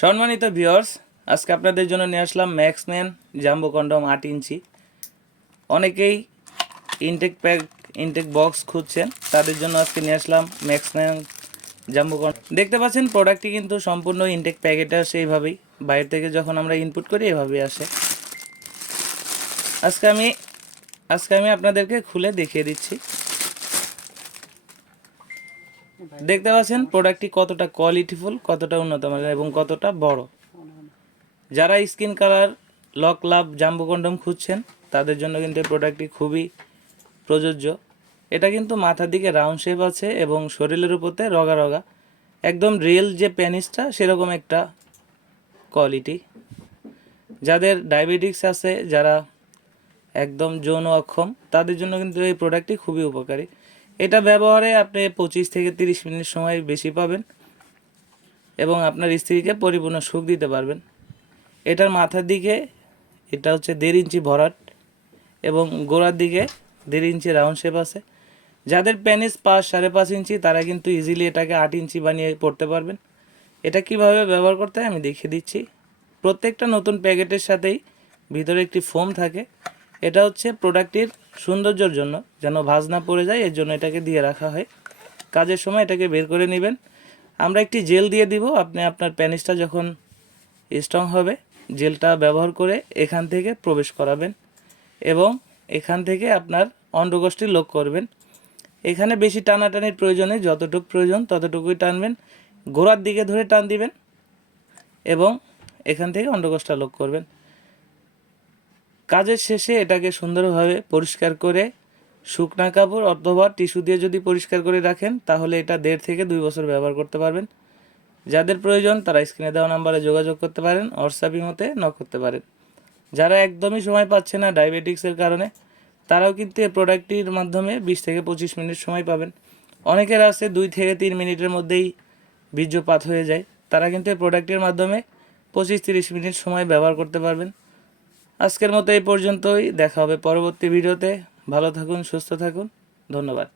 সম্মানিত ভিউয়ার্স, আজকে আপনাদের জন্য নিয়ে আসলাম ম্যাক্সম্যান জাম্বো কন্ডম আট ইঞ্চি। অনেকেই ইনটেক প্যাক ইনটেক বক্স খুঁজছেন, তাদের জন্য আজকে নিয়ে আসলাম ম্যাক্সম্যান জাম্বো দেখতে পাচ্ছেন প্রোডাক্টটি কিন্তু সম্পূর্ণ ইনটেক প্যাকেটে আসে এইভাবেই। বাইরে থেকে যখন আমরা ইনপুট করি, এভাবেই আসে। আজকে আমি আজকে আমি আপনাদেরকে খুলে দেখিয়ে দিচ্ছি। দেখতে পাচ্ছেন প্রোডাক্টটি কতটা কোয়ালিটিফুল কতটা উন্নত মানের এবং কতটা বড়। যারা skin colour lock love jumbo condom খুঁজছেন, তাদের জন্য কিন্তু এই প্রোডাক্টটি খুবই প্রযোজ্য। এটা কিন্তু মাথার দিকে রাউন্ড শেপ আছে এবং শরীরের উপরতে রগা রগা। একদম রিয়েল যে প্যানিসটা সেরকম একটা কোয়ালিটি যাদের ডায়াবেটিক্স আছে, যারা একদম যৌন অক্ষম, তাদের জন্য কিন্তু এই প্রোডাক্টটি খুবই উপকারী। এটা ব্যবহারে আপনি পঁচিশ থেকে তিরিশ মিনিট সময় বেশি পাবেন এবং আপনার স্ত্রীকে পরিপূর্ণ সুখ দিতে পারবেন। এটার মাথার দিকে, এটা হচ্ছে দেড় ইঞ্চি ভরাট এবং গোড়ার দিকে দেড় ইঞ্চি রাউন্ড শেপ আছে। যাদের প্যানিস পাঁচ সাড়ে পাঁচ ইঞ্চি, তারা কিন্তু ইজিলি এটাকে আট ইঞ্চি বানিয়ে পড়তে পারবেন। এটা কীভাবে ব্যবহার করতে হয় আমি দেখিয়ে দিচ্ছি। প্রত্যেকটা নতুন প্যাকেটের সাথেই ভিতরে একটি ফোম থাকে। এটা হচ্ছে প্রোডাক্টটির সৌন্দর্যর জন্য, যেন ভাজ না পড়ে যায়, এর জন্য এটাকে দিয়ে রাখা হয়। কাজের সময় এটাকে বের করে নেবেন। আমরা একটি জেল দিয়ে দিব, আপনি আপনার প্যানিসটা যখন স্ট্রং হবে, জেলটা ব্যবহার করে এখান থেকে প্রবেশ করাবেন এবং এখান থেকে আপনার অন্ডকোষ্ঠী লোক করবেন। এখানে বেশি টানাটানির প্রয়োজনে যতটুকু প্রয়োজন ততটুকুই টানবেন। গোড়ার দিকে ধরে টান দিবেন এবং এখান থেকে অন্ডকোষ্ঠটা লোক করবেন। কাজের শেষে এটাকে সুন্দরভাবে পরিষ্কার করে শুকনা কাপড় অথবা টিস্যু দিয়ে যদি পরিষ্কার করে রাখেন, তাহলে এটা দেড় থেকে দুই বছর ব্যবহার করতে পারবেন। যাদের প্রয়োজন, তারা স্ক্রিনে দেওয়া নাম্বারে যোগাযোগ করতে পারেন হোয়াটসঅ্যাপ মতে ন করতে পারেন। যারা একদমই সময় পাচ্ছে না ডায়াবেটিক্সের কারণে, তারাও কিন্তু এই প্রোডাক্টটির মাধ্যমে বিশ থেকে পঁচিশ মিনিট সময় পাবেন। অনেকের আছে দুই থেকে তিন মিনিটের মধ্যেই বীর্যপাত হয়ে যায়। তারা কিন্তু এই প্রোডাক্টের মাধ্যমে পঁচিশ তিরিশ মিনিট সময় ব্যবহার করতে পারবেন। আজকের মতো এই পর্যন্তই। দেখা হবে পরবর্তী ভিডিওতে। ভালো থাকুন সুস্থ থাকুন। ধন্যবাদ।